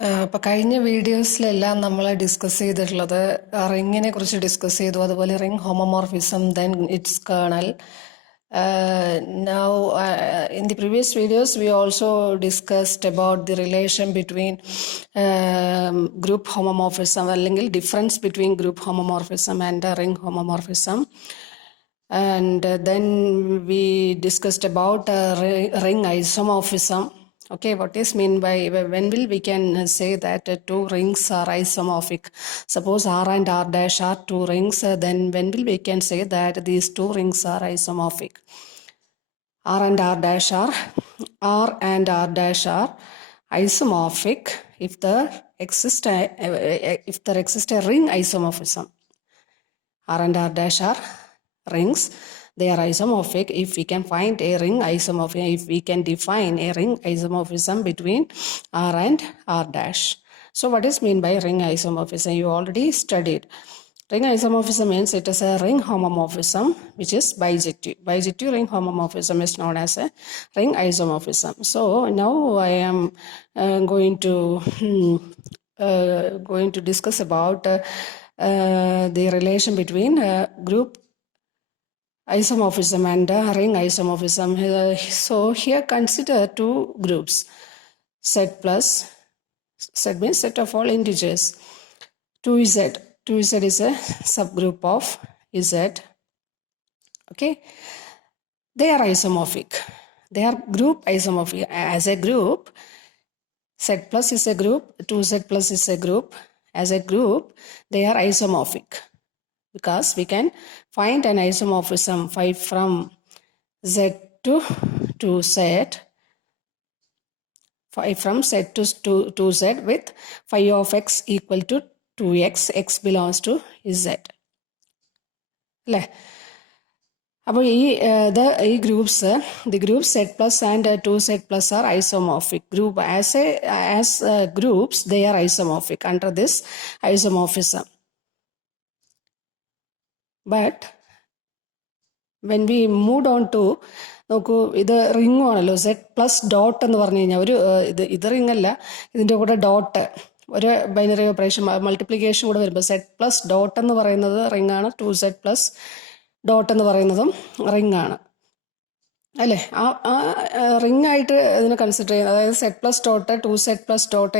അപ്പോൾ കഴിഞ്ഞ വീഡിയോസിലെല്ലാം നമ്മൾ ഡിസ്കസ് ചെയ്തിട്ടുള്ളത് റിങ്ങിനെ കുറിച്ച് ഡിസ്കസ് ചെയ്തു. അതുപോലെ ring homomorphism, then it's kernel. Now, in the previous videos, we also discussed about the relation between group homomorphism, അല്ലെങ്കിൽ difference between group homomorphism and ring homomorphism. And then we discussed about ring isomorphism. Okay, what is mean by, when will we can say that two rings are isomorphic? Suppose R and R dash are two rings, then when will we can say that these two rings are isomorphic? R and R dash are isomorphic if there exists a ring isomorphism. R and R dash are rings. They are isomorphic if we can find a ring isomorphism, if we can define a ring isomorphism between R and R dash. So what is mean by ring isomorphism? You already studied. Ring isomorphism means it is a ring homomorphism which is bijective. Bijective ring homomorphism is known as a ring isomorphism. So now I am going to discuss about the relation between group isomorphism and ring isomorphism. So here consider two groups. Z means set of all integers. 2Z is a subgroup of Z. Okay, they are isomorphic. They are group isomorphic. As a group, Z plus is a group, 2Z plus is a group. As a group, they are isomorphic because we can find an isomorphism from Z to Z, from Z to Z with phi of x equal to 2x, x belongs to Z. അല്ലേ? അപ്പോൾ ഈ groups, the group Z plus and 2Z plus are isomorphic. Group as groups, they are isomorphic under this isomorphism. But when we moved on to, നോക്കൂ, ഇത് ring ആണല്ലോ. Z plus dot എന്ന് പറഞ്ഞു കഴിഞ്ഞാൽ ഇത് റിംഗ് അല്ല, ഇതിൻ്റെ കൂടെ ഡോട്ട്, ഒരു ബൈനറി ഓപ്പറേഷൻ മൾട്ടിപ്ലിക്കേഷൻ കൂടെ വരുമ്പോൾ Z പ്ലസ് ഡോട്ട് എന്ന് പറയുന്നത് റിംഗ് ആണ്, 2Z പ്ലസ് ഡോട്ട് എന്ന് പറയുന്നതും റിംഗ് ആണ് അല്ലേ? ആ റിംഗ് ആയിട്ട് ഇതിനെ കൺസിഡർ ചെയ്യുന്നത്, അതായത് Z plus dot, 2Z plus dot,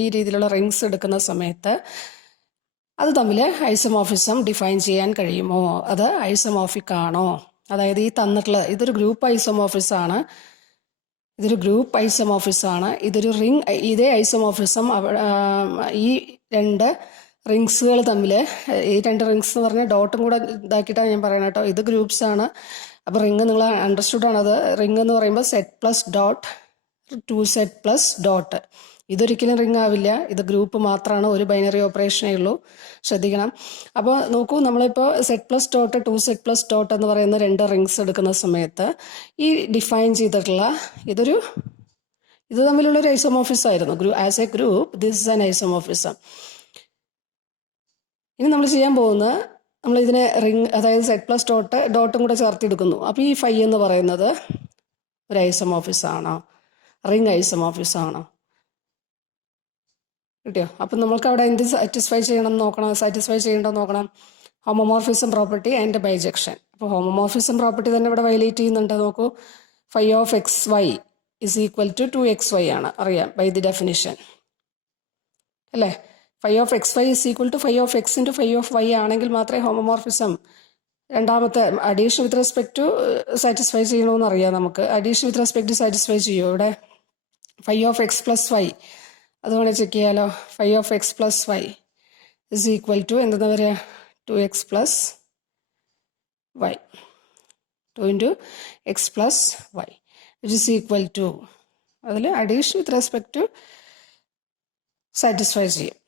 ഈ രീതിയിലുള്ള റിംഗ്സ് എടുക്കുന്ന സമയത്ത് അത് തമ്മിൽ ഐസോമോർഫിസം ഡിഫൈൻ ചെയ്യാൻ കഴിയുമോ? അത് ഐസോമോർഫിക് ആണോ? അതായത് ഈ തന്നിട്ടുള്ള ഇതൊരു ഗ്രൂപ്പ് ഐസോമോർഫിസം ആണ്, ഇതൊരു റിംഗ്. ഇതേ ഐസോമോർഫിസം ഈ രണ്ട് റിങ്സുകൾ തമ്മിൽ, ഈ രണ്ട് റിങ്സ് എന്ന് പറഞ്ഞാൽ ഡോട്ടും കൂടെ ഇതാക്കിയിട്ടാണ് ഞാൻ പറയണം കേട്ടോ. ഇത് ഗ്രൂപ്പ്സ് ആണ്. അപ്പോൾ റിംഗ് നിങ്ങൾ അണ്ടർസ്റ്റുഡ് ആണത്. റിംഗ് എന്ന് പറയുമ്പോൾ Z plus dot, 2Z plus dot. ഇതൊരിക്കലും റിംഗ് ആവില്ല, ഇത് ഗ്രൂപ്പ് മാത്രമാണ്, ഒരു ബൈനറി ഓപ്പറേഷനേ ഉള്ളൂ. ശ്രദ്ധിക്കണം. അപ്പോൾ നോക്കൂ, നമ്മളിപ്പോൾ Z plus dot, 2Z plus dot എന്ന് പറയുന്ന രണ്ട് റിങ്സ് എടുക്കുന്ന സമയത്ത് ഈ ഡിഫൈൻ ചെയ്തിട്ടുള്ള ഇത് തമ്മിലുള്ളൊരു ഐസോമോർഫിസം ആയിരുന്നു. As A group this is an isomorphism. ഇനി നമ്മൾ ചെയ്യാൻ പോകുന്നത്, നമ്മളിതിനെ റിംഗ്, അതായത് Z പ്ലസ് ഡോട്ടും കൂടെ ചേർത്തെടുക്കുന്നു. അപ്പോൾ ഈ ഫൈ എന്ന് പറയുന്നത് ഒരു ഐസോമോർഫിസം ആണോ, റിംഗ് ഐസോമോർഫിസം ആണോ? കിട്ടിയോ? അപ്പം നമ്മൾക്ക് അവിടെ എന്ത് സാറ്റിസ്ഫൈ ചെയ്യേണ്ടതെന്ന് നോക്കണം. Homomorphism property and bijection. അപ്പോൾ ഹോമോമോർഫിസം പ്രോപ്പർട്ടി തന്നെ ഇവിടെ വയലേറ്റ് ചെയ്യുന്നുണ്ട്. നോക്കൂ, phi of XY is equal to 2XY ആണ്, അറിയാം ബൈ ദി ഡെഫിനിഷൻ അല്ലേ? Phi of XY is equal to phi of X into phi of Y ആണെങ്കിൽ മാത്രമേ ഹോമോമോർഫിസം രണ്ടാമത്തെ addition with respect to satisfy ചെയ്യണമെന്ന് അറിയാം നമുക്ക്. Addition with respect to satisfy ചെയ്യുമോ? ഇവിടെ phi of X plus Y, അത് വേണേൽ ചെക്ക് ചെയ്യാലോ. Phi of X plus Y is equal to എന്താ പറയുക, 2x plus Y, 2 into X plus Y it is equal to, അതിൽ addition with respect to satisfy ചെയ്യും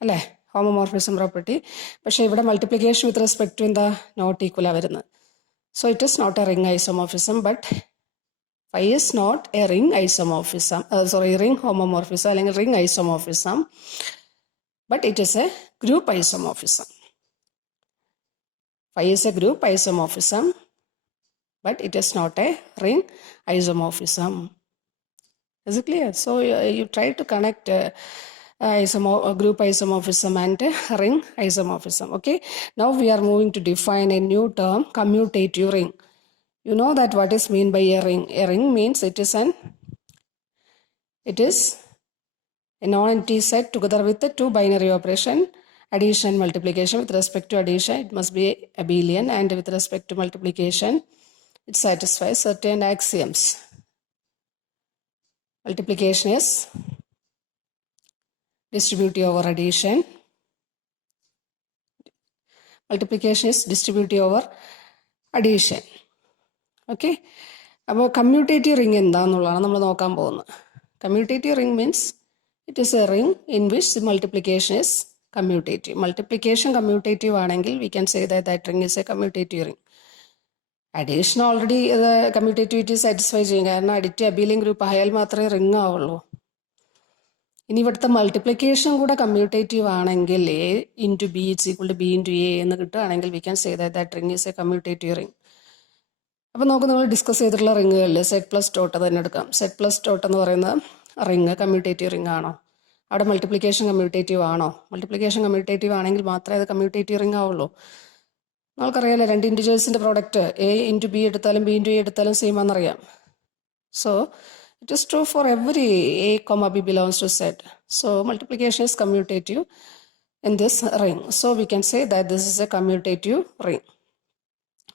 അല്ലേ, ഹോമോമോർഫിസം പ്രോപ്പർട്ടി. പക്ഷേ ഇവിടെ മൾട്ടിപ്ലിക്കേഷൻ വിത്ത് റെസ്പെക്ട് ടു എന്താ, not ഈക്വലാണ് വരുന്നത്. So it is not a ring isomorphism, but phi is not a ring isomorphism, ring homomorphism അല്ലെങ്കിൽ ring isomorphism, but it is a group isomorphism. Phi is a group isomorphism, but it is not a ring isomorphism. Is it clear? So you try to connect group isomorphism and ring isomorphism. Okay. Now we are moving to define a new term, commutative ring. You know that what is mean by a ring? A ring means it is a non-empty set together with the two binary operation, addition and multiplication. With respect to addition, it must be abelian, and with respect to multiplication, it satisfies certain axioms. Multiplication is distributive over addition. Multiplication is distributive over addition. Okay. അപ്പോൾ commutative ring എന്താണെന്നുള്ളതാണ് നമ്മൾ നോക്കാൻ പോകുന്നത്. Commutative ring means it is a ring in which multiplication is commutative. Multiplication commutative ആണെങ്കിൽ we can say that ring is a commutative ring. Addition already commutativity satisfy ചെയ്യും, കാരണം additive Abelian group ആയാൽ മാത്രമേ ring ആവുള്ളൂ. ഇനി ഇവിടുത്തെ multiplication കൂടെ commutative ആണെങ്കിൽ A into B it's equal to B into A എന്ന് കിട്ടുകയാണെങ്കിൽ we can say that ring is a commutative ring. അപ്പോൾ നമുക്ക് നമ്മൾ ഡിസ്കസ് ചെയ്തിട്ടുള്ള റിങ്ങുകളിൽ സെറ്റ് പ്ലസ് ഡോട്ട് തന്നെ എടുക്കാം. സെറ്റ് പ്ലസ് ഡോട്ട് എന്ന് പറയുന്ന റിങ് കമ്മ്യൂട്ടേറ്റീവ് റിംഗ് ആണോ? അവിടെ മൾട്ടിപ്ലിക്കേഷൻ കമ്മ്യൂട്ടേറ്റീവ് ആണോ? മൾട്ടിപ്ലിക്കേഷൻ കമ്മ്യൂട്ടേറ്റീവ് ആണെങ്കിൽ മാത്രമേ അത് കമ്മ്യൂട്ടേറ്റീവ് റിംഗ് ആവുള്ളൂ. നമുക്കറിയാലോ, രണ്ട് ഇൻറ്റിജേഴ്സിൻ്റെ പ്രോഡക്റ്റ് എ ഇൻറ്റു ബി എടുത്താലും ബി ഇൻറ്റു എ എടുത്താലും സെയിം ആണെന്നറിയാം. So it is true for every a comma b belongs to set. So multiplication is commutative in this ring. So we can say that this is a commutative ring.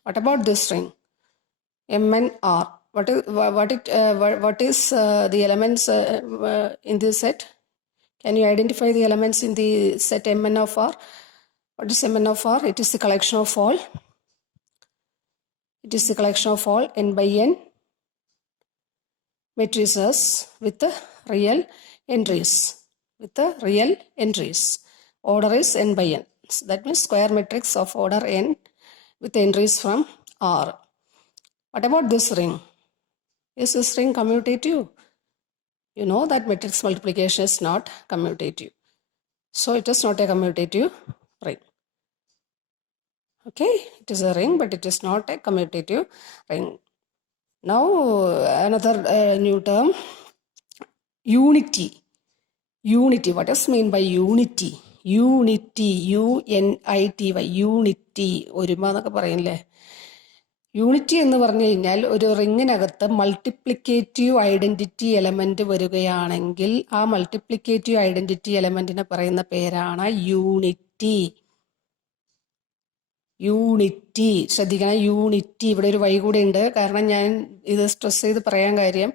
What about this ring? M and R. What is the elements in this set? Can you identify the elements in the set Mn of R? What is Mn of R? It is the collection of all. It is the collection of all n by n matrices with the real entries. Order is n by n. That means square matrix of order n with entries from R. What about this ring? Is this ring commutative? You know that matrix multiplication is not commutative. So it is not a commutative ring. Okay, it is a ring, but it is not a commutative ring. Now another new term, unity. What does mean by unity? Unity, UNITY, unity. ഒരുമ എന്നൊക്കെ പറയില്ലേ? Unity എന്ന് പറഞ്ഞു കഴിഞ്ഞാൽ ഒരു റിങ്ങിനകത്ത് multiplicative identity element വരികയാണെങ്കിൽ ആ multiplicative identity എലമെന്റിനെ പറയുന്ന പേരാണ് യൂണിറ്റി. ശ്രദ്ധിക്കണം, യൂണിറ്റി. ഇവിടെ ഒരു വൈ കൂടെ ഉണ്ട്, കാരണം ഞാൻ ഇത് സ്ട്രെസ് ചെയ്ത് പറയാൻ കാര്യം,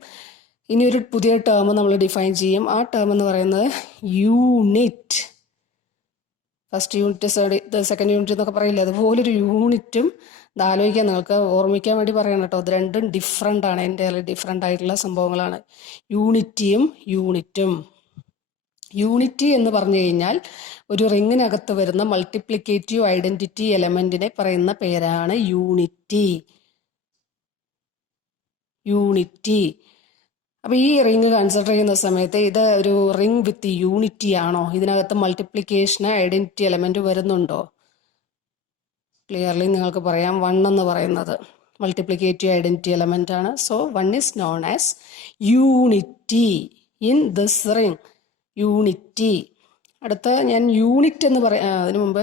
ഇനി ഒരു പുതിയ ടേം നമ്മൾ ഡിഫൈൻ ചെയ്യും. ആ ടേം എന്ന് പറയുന്നത് unit. First unit, second unit എന്നൊക്കെ പറയില്ലേ, അതുപോലൊരു യൂണിറ്റും ആലോചിക്കാൻ, നിങ്ങൾക്ക് ഓർമ്മിക്കാൻ വേണ്ടി പറയണം കേട്ടോ. അത് രണ്ടും ഡിഫറെൻ്റ് ആണ്, എൻ്റെ ഡിഫറെൻ്റ് ആയിട്ടുള്ള സംഭവങ്ങളാണ് യൂണിറ്റിയും യൂണിറ്റും. യൂണിറ്റി എന്ന് പറഞ്ഞു കഴിഞ്ഞാൽ ഒരു റിങ്ങിനകത്ത് വരുന്ന മൾട്ടിപ്ലിക്കേറ്റീവ് ഐഡന്റിറ്റി എലമെന്റിനെ പറയുന്ന പേരാണ് യൂണിറ്റി. അപ്പൊ ഈ റിങ് കൺസിഡർ ചെയ്യുന്ന സമയത്ത് ഇത് ഒരു റിങ് വിത്ത് യൂണിറ്റി ആണോ? ഇതിനകത്ത് മൾട്ടിപ്ലിക്കേഷന് ഐഡന്റിറ്റി എലമെന്റ് വരുന്നുണ്ടോ? ക്ലിയർലി നിങ്ങൾക്ക് പറയാം, 1 എന്ന് പറയുന്നത് മൾട്ടിപ്ലിക്കേറ്റീവ് ഐഡന്റിറ്റി എലമെന്റ് ആണ്. So 1 is known as unity in this ring. Unity. അടുത്ത ഞാൻ യൂണിറ്റ് എന്ന് അതിനു മുമ്പ്,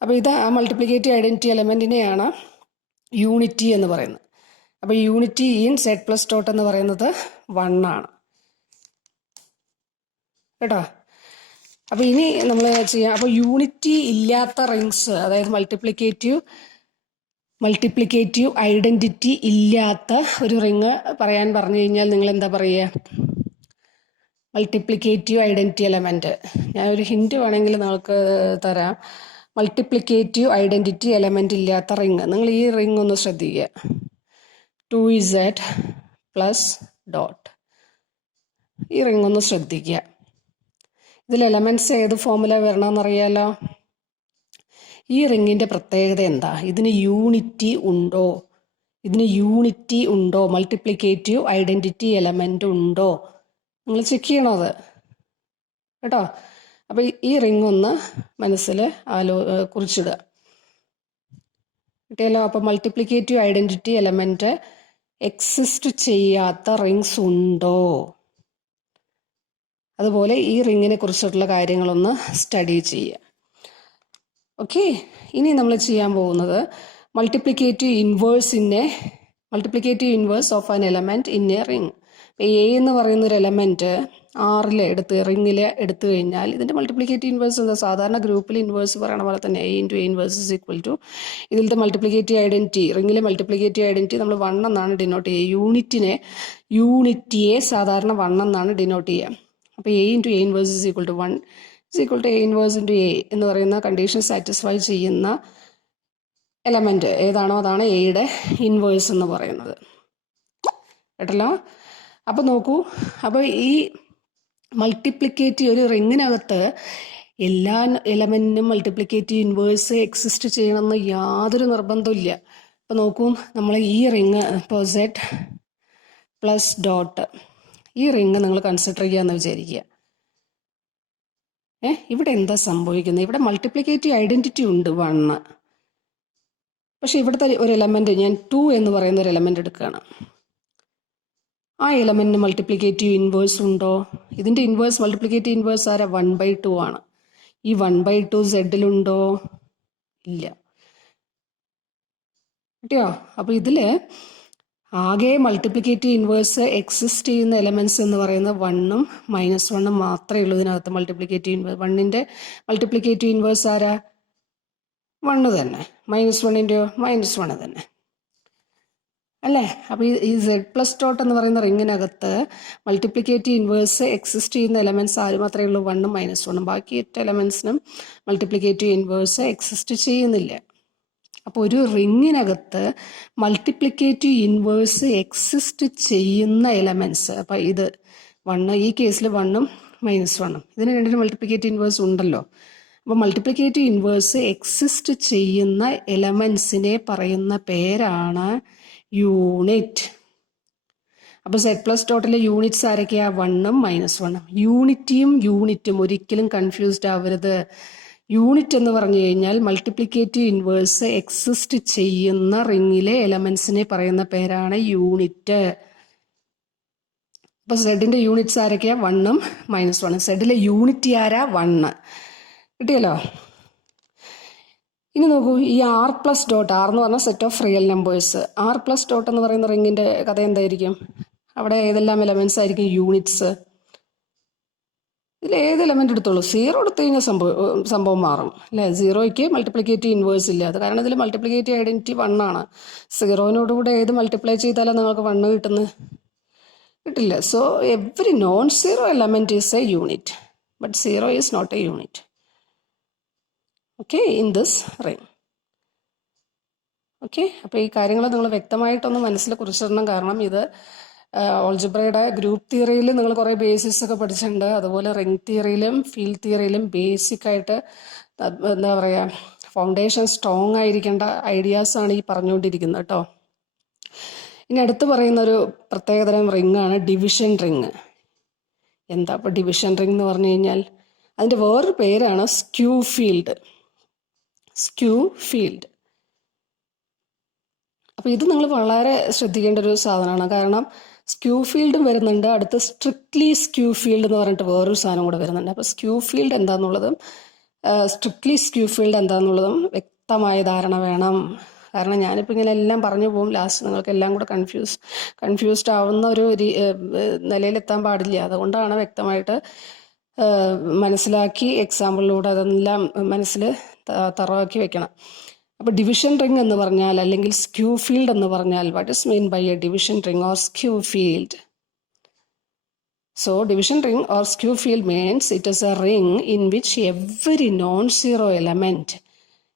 അപ്പോൾ ഇത് ആ മൾട്ടിപ്ലിക്കേറ്റീവ് ഐഡന്റിറ്റി എലമെന്റിനെയാണ് യൂണിറ്റി എന്ന് പറയുന്നത്. അപ്പോൾ unity in set plus dot എന്ന് പറയുന്നത് 1 ആണ് കേട്ടോ. അപ്പോൾ ഇനി നമ്മൾ ചെയ്യാം. അപ്പോൾ യൂണിറ്റി ഇല്ലാത്ത റിങ്സ്, അതായത് മൾട്ടിപ്ലിക്കേറ്റീവ് ഐഡന്റിറ്റി ഇല്ലാത്ത ഒരു റിങ് പറയാൻ പറഞ്ഞു കഴിഞ്ഞാൽ നിങ്ങൾ എന്താ പറയുക? Multiplicative identity element. ഞാനൊരു ഹിന്റ് വേണമെങ്കിൽ നിങ്ങൾക്ക് തരാം. മൾട്ടിപ്ലിക്കേറ്റീവ് ഐഡന്റിറ്റി എലമെന്റ് ഇല്ലാത്ത റിങ്, നിങ്ങൾ ഈ റിങ് ഒന്ന് ശ്രദ്ധിക്കുക. 2z പ്ലസ് ഡോട്ട്, ഈ റിങ് ഒന്ന് ശ്രദ്ധിക്കുക. ഇതിൽ എലമെന്റ്സ് ഏത് ഫോമില വരണമെന്നറിയാലോ. ഈ റിങ്ങിന്റെ പ്രത്യേകത എന്താ? ഇതിന് യൂണിറ്റി ഉണ്ടോ? മൾട്ടിപ്ലിക്കേറ്റീവ് ഐഡന്റിറ്റി എലമെന്റ് ഉണ്ടോ? നിങ്ങൾ ചെക്ക് ചെയ്യണത് കേട്ടോ. അപ്പം ഈ റിങ് ഒന്ന് മനസ്സിൽ കുറിച്ചിടുക. കിട്ടിയല്ലോ. അപ്പം മൾട്ടിപ്ലിക്കേറ്റീവ് ഐഡന്റിറ്റി എലമെന്റ് എക്സിസ്റ്റ് ചെയ്യാത്ത റിങ്സ് ഉണ്ടോ? അതുപോലെ ഈ റിങ്ങിനെ കുറിച്ചിട്ടുള്ള കാര്യങ്ങളൊന്ന് സ്റ്റഡി ചെയ്യുക. ഓക്കെ, ഇനി നമ്മൾ ചെയ്യാൻ പോകുന്നത് multiplicative inverse of an element in A ring. A എന്ന് പറയുന്ന ഒരു എലമെന്റ് റിങ്ങിൽ എടുത്തു കഴിഞ്ഞാൽ ഇതിന്റെ മൾട്ടിപ്ലിക്കേറ്റീവ് ഇൻവേഴ്സ് എന്താ? സാധാരണ ഗ്രൂപ്പിൽ ഇൻവേഴ്സ് പറയണ പോലെ തന്നെ A into A inverse is equal to ഇതിലത്തെ മൾട്ടിപ്ലിക്കേറ്റീവ് ഐഡന്റിറ്റി, റിങ്ങിലെ മൾട്ടിപ്ലിക്കേറ്റീവ് ഐഡന്റിറ്റി നമ്മൾ 1 എന്നാണ് ഡിനോട്ട് ചെയ്യുക. യൂണിറ്റിയെ സാധാരണ 1 എന്നാണ് ഡിനോട്ട് ചെയ്യുക. അപ്പോൾ A into A inverse is equal to 1 is equal to A inverse into A എന്ന് പറയുന്ന കണ്ടീഷൻ സാറ്റിസ്ഫൈ ചെയ്യുന്ന എലമെന്റ് ഏതാണോ അതാണ് എയുടെ ഇൻവേഴ്സ് എന്ന് പറയുന്നത്. കേട്ടല്ലോ? അപ്പോൾ നോക്കൂ, അപ്പോൾ ഈ മൾട്ടിപ്ലിക്കേറ്റീവ് ഒരു റിങ്ങിനകത്ത് എല്ലാ എലമെന്റിനും മൾട്ടിപ്ലിക്കേറ്റീവ് ഇൻവേഴ്സ് എക്സിസ്റ്റ് ചെയ്യണമെന്ന് യാതൊരു നിർബന്ധമില്ല. അപ്പോൾ നോക്കൂ, നമ്മൾ ഈ റിങ് ഇപ്പോൾ സെഡ് പ്ലസ് ഡോട്ട് ഈ റിങ് നിങ്ങൾ കൺസിഡർ ചെയ്യാമെന്ന് വിചാരിക്കുക. ഇവിടെ എന്താ സംഭവിക്കുന്നത്? ഇവിടെ മൾട്ടിപ്ലിക്കേറ്റീവ് ഐഡന്റിറ്റി ഉണ്ട് 1. പക്ഷെ ഇവിടുത്തെ ഒരു എലമെന്റ് ഞാൻ 2 എന്ന് പറയുന്ന ഒരു എലമെന്റ് എടുക്കുകയാണ്. ആ എലമെന്റിന് മൾട്ടിപ്ലിക്കേറ്റീവ് ഇൻവേഴ്സ് ഉണ്ടോ? ഇതിന്റെ ഇൻവേഴ്സ് മൾട്ടിപ്ലിക്കേറ്റീവ് ഇൻവേഴ്സ് ആരാ? 1/2 ആണ്. ഈ 1/2 സെഡിലുണ്ടോ? ഇല്ല. കിട്ടിയോ? അപ്പോൾ ഇതില് ആകെ മൾട്ടിപ്ലിക്കേറ്റീവ് ഇൻവേഴ്സ് എക്സിസ്റ്റ് ചെയ്യുന്ന എലമെന്റ്സ് എന്ന് പറയുന്നത് 1ഉം -1ഉം മാത്രമേ ഉള്ളൂ ഇതിനകത്ത്. മൾട്ടിപ്ലിക്കേറ്റീവ് ഇൻവേഴ്സ് 1ന്റെ മൾട്ടിപ്ലിക്കേറ്റീവ് ഇൻവേഴ്സ് ആരാ? 1 തന്നെ. -1 -1 തന്നെ അല്ലേ? അപ്പോൾ ഈ സെഡ് പ്ലസ് ഡോട്ട് എന്ന് പറയുന്ന റിങ്ങിനകത്ത് മൾട്ടിപ്ലിക്കേറ്റീവ് ഇൻവേഴ്സ് എക്സിസ്റ്റ് ചെയ്യുന്ന എലമെന്റ്സ് ആര് മാത്രമേ ഉള്ളൂ? 1ഉം -1ഉം. ബാക്കി 8 എലമെന്റ്സിനും മൾട്ടിപ്ലിക്കേറ്റീവ് ഇൻവേഴ്സ് എക്സിസ്റ്റ് ചെയ്യുന്നില്ല. അപ്പോൾ ഒരു റിങ്ങിനകത്ത് മൾട്ടിപ്ലിക്കേറ്റീവ് ഇൻവേഴ്സ് എക്സിസ്റ്റ് ചെയ്യുന്ന എലമെന്റ്സ്, അപ്പം ഇത് 1, ഈ കേസിൽ 1ഉം -1ഉം, ഇതിന് രണ്ടിനും മൾട്ടിപ്ലിക്കേറ്റീവ് ഇൻവേഴ്സ് ഉണ്ടല്ലോ. അപ്പോൾ മൾട്ടിപ്ലിക്കേറ്റീവ് ഇൻവേഴ്സ് എക്സിസ്റ്റ് ചെയ്യുന്ന എലമെന്റ്സിനെ പറയുന്ന പേരാണ് യൂണിറ്റ്. അപ്പോൾ സെഡ് പ്ലസ് ഡോട്ടിലെ യൂണിറ്റ്സ് ആരൊക്കെയാ? 1ഉം -1ഉം. യൂണിറ്റും ഒരിക്കലും കൺഫ്യൂസ്ഡ് ആവരുത്. യൂണിറ്റ് എന്ന് പറഞ്ഞു കഴിഞ്ഞാൽ മൾട്ടിപ്ലിക്കേറ്റീവ് ഇൻവേഴ്സ് എക്സിസ്റ്റ് ചെയ്യുന്ന റിങ്ങിലെ എലമെന്റ്സിനെ പറയുന്ന പേരാണ് യൂണിറ്റ്. അപ്പോൾ സെഡിന്റെ യൂണിറ്റ്സ് ആരൊക്കെയാ? 1ഉം -1ഉം. സെഡിലെ യൂണിറ്റ് ആരാ? 1. കിട്ടിയല്ലോ? ഇനി നോക്കൂ, ഈ ആർ പ്ലസ് ഡോട്ട്, ആർ എന്ന് പറഞ്ഞാൽ set of real numbers. R plus dot എന്ന് പറയുന്ന റിങ്ങിന്റെ കഥ എന്തായിരിക്കും? അവിടെ ഏതെല്ലാം എലമെന്റ്സ് ആയിരിക്കും യൂണിറ്റ്സ്? ഇതിൽ ഏത് എലമെന്റ് എടുത്തോളൂ, 0 എടുത്തു കഴിഞ്ഞാൽ സംഭവം മാറും അല്ലേ? 0ക്ക് മൾട്ടിപ്ലിക്കേറ്റീവ് ഇൻവേഴ്സ് ഇല്ല. അത് കാരണം ഇതിൽ മൾട്ടിപ്ലിക്കേറ്റീവ് ഐഡന്റിറ്റി 1 ആണ്. 0നോടുകൂടെ ഏത് മൾട്ടിപ്ലൈ ചെയ്താലും നിങ്ങൾക്ക് 1 കിട്ടുന്നത്? കിട്ടില്ല. So every non zero element is a unit, but 0 is not a unit. Okay, in this ring. Okay, അപ്പോൾ ഈ കാര്യങ്ങൾ നിങ്ങൾ വ്യക്തമായിട്ടൊന്ന് മനസ്സിൽ കുറിച്ചിടണം. കാരണം ഇത് ഓൾജിബ്രയുടെ ഗ്രൂപ്പ് തിയറിയിൽ നിങ്ങൾ കുറേ ബേസിക്സ് ഒക്കെ പഠിച്ചിട്ടുണ്ട്. അതുപോലെ റിംഗ് തിയറിയിലും ഫീൽഡ് തിയറിയിലും ബേസിക് ആയിട്ട് എന്താ പറയുക, ഫൗണ്ടേഷൻ സ്ട്രോങ് ആയിരിക്കേണ്ട ഐഡിയാസാണ് ഈ പറഞ്ഞുകൊണ്ടിരിക്കുന്നത് കേട്ടോ. ഇനി അടുത്ത് പറയുന്ന ഒരു പ്രത്യേകതരം റിംഗ് ആണ് ഡിവിഷൻ റിംഗ്. എന്താ ഇപ്പോൾ ഡിവിഷൻ റിംഗ് എന്ന് പറഞ്ഞു കഴിഞ്ഞാൽ അതിൻ്റെ വേറൊരു പേരാണ് സ്ക്യൂ ഫീൽഡ്. അപ്പോൾ ഇത് നിങ്ങൾ വളരെ ശ്രദ്ധിക്കേണ്ട ഒരു സാധനമാണ്. കാരണം സ്ക്യൂ ഫീൽഡും വരുന്നുണ്ട്, അടുത്ത് സ്ട്രിക്ട്ലി സ്ക്യൂ ഫീൽഡ് എന്ന് പറഞ്ഞിട്ട് വേറൊരു സാധനം കൂടെ വരുന്നുണ്ട്. അപ്പോൾ സ്ക്യൂ ഫീൽഡ് എന്താണെന്നുള്ളതും സ്ട്രിക്ട്ലി സ്ക്യൂ ഫീൽഡ് എന്താണെന്നുള്ളതും വ്യക്തമായ ധാരണ വേണം. കാരണം ഞാനിപ്പോൾ ഇങ്ങനെ എല്ലാം പറഞ്ഞു പോകും, ലാസ്റ്റ് നിങ്ങൾക്ക് എല്ലാം കൂടെ കൺഫ്യൂസ്ഡ് ആവുന്ന ഒരു നിലയിലെത്താൻ പാടില്ല. അതുകൊണ്ടാണ് വ്യക്തമായിട്ട് മനസ്സിലാക്കി എക്സാമ്പിളിലൂടെ അതെല്ലാം മനസ്സിൽ തറവാക്കി വെക്കണം. അപ്പോൾ ഡിവിഷൻ റിംഗ് എന്ന് പറഞ്ഞാൽ, അല്ലെങ്കിൽ സ്ക്യൂ ഫീൽഡ് എന്ന് പറഞ്ഞാൽ, what is mean by a division ring or skew field? So division ring or skew field means it is a ring in which every non-zero element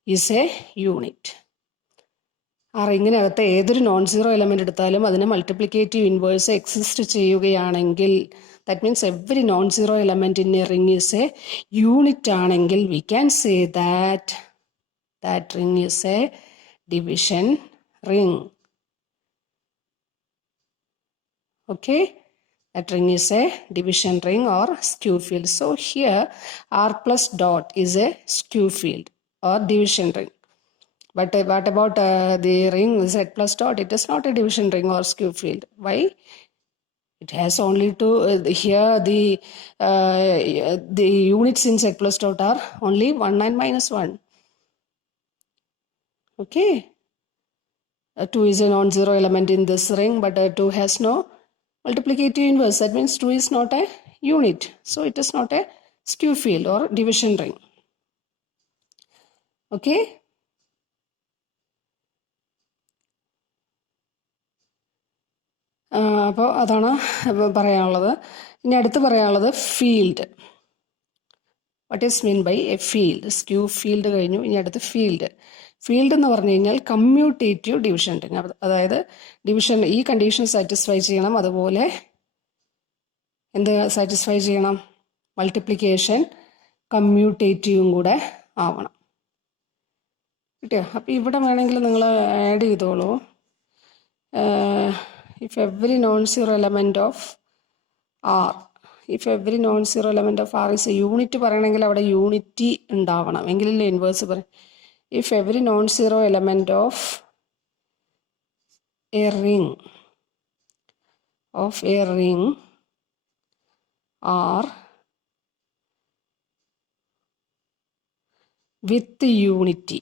is a unit. ആ റിങ്ങിനകത്ത് ഏതൊരു non zero element എടുത്താലും അതിന് multiplicative inverse exist ചെയ്യുകയാണെങ്കിൽ, that means every non zero element in a ring is a unit ആണെങ്കിൽ, we can say that ring is a division ring. Okay, that ring is a division ring or skew field. So here R plus dot is a skew field or division ring. But what about the ring Z plus dot? It is not a division ring or skew field. Why? It has only to, here the units in set plus dot are only 1 and minus 1. Okay. 2 is a non-zero element in this ring, but 2 has no multiplicative inverse. That means 2 is not a unit. So it is not a skew field or division ring. Okay. അപ്പോൾ അതാണ് പറയാനുള്ളത്. ഇനി അടുത്ത് പറയാനുള്ളത് field. What is mean by a field? Skew field കഴിഞ്ഞു. ഇനി അടുത്ത് field. Field എന്ന് പറഞ്ഞു കഴിഞ്ഞാൽ കമ്മ്യൂട്ടേറ്റീവ് ഡിവിഷൻ റിംഗ്. അതായത് ഡിവിഷൻ ഈ കണ്ടീഷൻ സാറ്റിസ്ഫൈ ചെയ്യണം. അതുപോലെ എന്ത് സാറ്റിസ്ഫൈ ചെയ്യണം? മൾട്ടിപ്ലിക്കേഷൻ കമ്മ്യൂട്ടേറ്റീവും കൂടെ ആവണം. കിട്ടിയോ? അപ്പോൾ ഇവിടെ വേണമെങ്കിൽ നിങ്ങൾ ആഡ് ചെയ്തോളൂ. If every non zero element of R, if every non zero element of R is a unit പറയണമെങ്കിൽ അവിടെ യൂണിറ്റി ഉണ്ടാവണം, എങ്കിലല്ലേ ഇൻവേഴ്സ് പറയും. If every non zero element of a ring R with unity,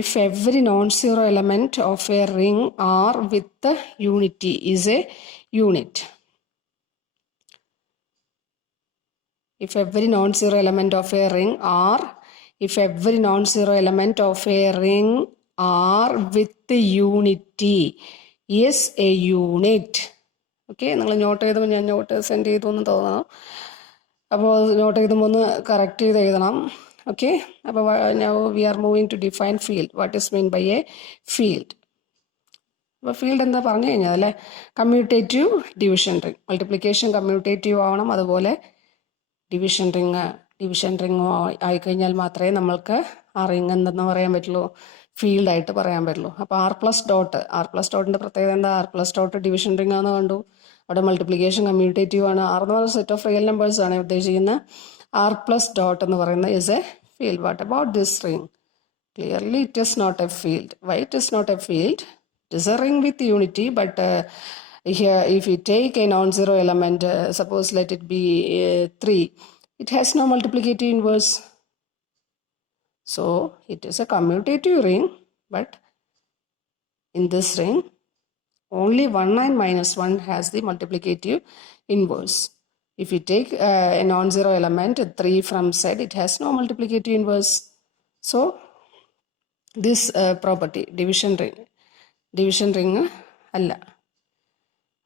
if every non-zero element of a ring R with the unity is a unit. If every non-zero element of a ring R, if every non-zero element of a ring R with the unity is a unit. Okay, നിങ്ങൾ not ചെയ്തപ്പോൾ ഞാൻ not send ചെയ്തു എന്ന് തോന്നണം. അപ്പോൾ not ചെയ്തുമ്പോൾ ഒന്ന് correct ചെയ്ത് എഴുതണം. ഓക്കെ, അപ്പോൾ now we are moving to define field. What is mean by a field? അപ്പോൾ ഫീൽഡ് എന്താ പറഞ്ഞു കഴിഞ്ഞാൽ അല്ലേ, commutative division ring. Multiplication commutative ആവണം, അതുപോലെ ഡിവിഷൻ റിംഗ് ആയിക്കഴിഞ്ഞാൽ മാത്രമേ നമ്മൾക്ക് ആ റിംഗ് എന്തെന്ന് പറയാൻ പറ്റുള്ളൂ, ഫീൽഡായിട്ട് പറയാൻ പറ്റുള്ളൂ. അപ്പോൾ ആർ പ്ലസ് ഡോട്ടിൻ്റെ പ്രത്യേകത എന്താ? R plus dot division ring ആണെന്ന് കണ്ടു. അവിടെ മൾട്ടിപ്ലിക്കേഷൻ കമ്മ്യൂട്ടേറ്റീവ് ആണ്. ആർ എന്ന് പറയുന്ന സെറ്റ് ഓഫ് റിയൽ നമ്പേഴ്സ് ആണ് ഉദ്ദേശിക്കുന്നത്. ആർ പ്ലസ് ഡോട്ട് എന്ന് പറയുന്നത് is a field. What about this ring? Clearly it is not a field. Why it is not a field? It is a ring with unity, but here if you take a non-zero element, suppose let it be 3, it has no multiplicative inverse. So it is a commutative ring, but in this ring only 1 and minus 1 has the multiplicative inverse. If you take a non-zero element 3 from Z, it has no multiplicative inverse. So this property division ring alla.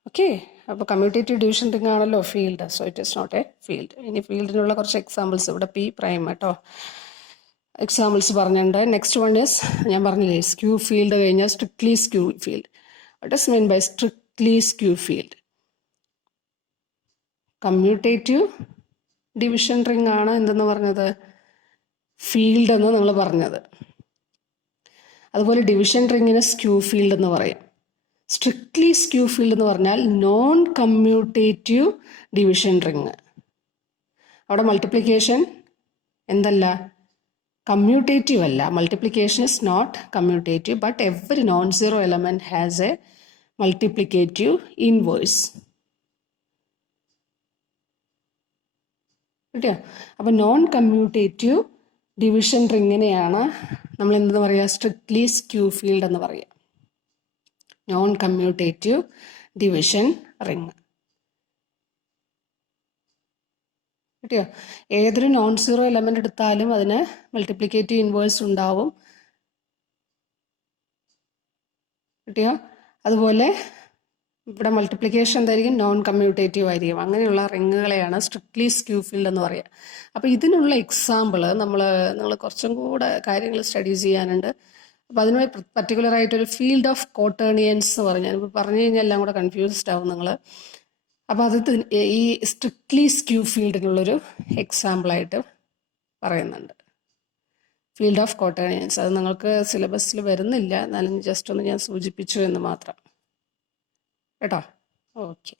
Okay, അപ്പോൾ commutative division ring ആണല്ലോ field. So it is not a field. ഇനി ഫീൽഡിനുള്ള കുറച്ച് examples ഇവിടെ P prime കേട്ടോ examples പറഞ്ഞിട്ടുണ്ട്. Next one is, ഞാൻ പറഞ്ഞില്ലേ സ്ക്യൂ ഫീൽഡ് കഴിഞ്ഞാൽ strictly skew field. What is mean by strictly skew field? Commutative division ring ആണ് എന്തെന്ന് പറഞ്ഞത്? ഫീൽഡ് എന്ന് നമ്മൾ പറഞ്ഞത്. അതുപോലെ ഡിവിഷൻ റിങ്ങിന് സ്ക്യൂ ഫീൽഡ് എന്ന് പറയും. സ്ട്രിക്ട്ലി സ്ക്യൂ ഫീൽഡ് എന്ന് പറഞ്ഞാൽ നോൺ കമ്മ്യൂട്ടേറ്റീവ് ഡിവിഷൻ റിങ്. അവിടെ മൾട്ടിപ്ലിക്കേഷൻ എന്തല്ല? കമ്മ്യൂട്ടേറ്റീവ് അല്ല. Multiplication is not commutative, but every non zero element has a multiplicative inverse. കിട്ടിയോ? അപ്പം നോൺ കമ്മ്യൂട്ടേറ്റീവ് ഡിവിഷൻ റിങ്ങിനെയാണ് നമ്മൾ എന്തെന്ന് പറയുക? സ്ട്രിക്ട്ലി സ്ക്യൂ ഫീൽഡ് എന്ന് പറയുക. Non commutative division ring. കിട്ടിയോ? ഏതൊരു നോൺ സീറോ എലമെന്റ് എടുത്താലും അതിന് മൾട്ടിപ്ലിക്കേറ്റീവ് ഇൻവേഴ്സ് ഉണ്ടാവും. കിട്ടിയോ? അതുപോലെ ഇവിടെ മൾട്ടിപ്ലിക്കേഷൻ എന്തായിരിക്കും? നോൺ കമ്മ്യൂട്ടേറ്റീവ് ആയിരിക്കും. അങ്ങനെയുള്ള റിങ്ങുകളെയാണ് സ്ട്രിക്ട്ലി സ്ക്യൂ ഫീൽഡ് എന്ന് പറയുക. അപ്പോൾ ഇതിനുള്ള എക്സാമ്പിൾ നിങ്ങൾ കുറച്ചും കൂടെ കാര്യങ്ങൾ സ്റ്റഡി ചെയ്യാനുണ്ട്. അപ്പോൾ അതിനുമായി പർട്ടിക്കുലറായിട്ടൊരു ഫീൽഡ് ഓഫ് ക്വാട്ടേണിയൻസ് എന്ന് പറഞ്ഞാൽ ഇപ്പോൾ പറഞ്ഞു കഴിഞ്ഞാൽ എല്ലാം കൂടെ കൺഫ്യൂസ്ഡ് ആവും നിങ്ങൾ. അപ്പോൾ അത് ഈ സ്ട്രിക്ട്ലി സ്ക്യൂ ഫീൽഡിനുള്ളൊരു എക്സാമ്പിളായിട്ട് പറയുന്നുണ്ട്. ഫീൽഡ് ഓഫ് ക്വാട്ടേണിയൻസ് അത് നിങ്ങൾക്ക് സിലബസിൽ വരുന്നില്ല, എന്നാലും ജസ്റ്റ് ഒന്ന് ഞാൻ സൂചിപ്പിച്ചു എന്ന് മാത്രം കേട്ടോ. ഓക്കെ.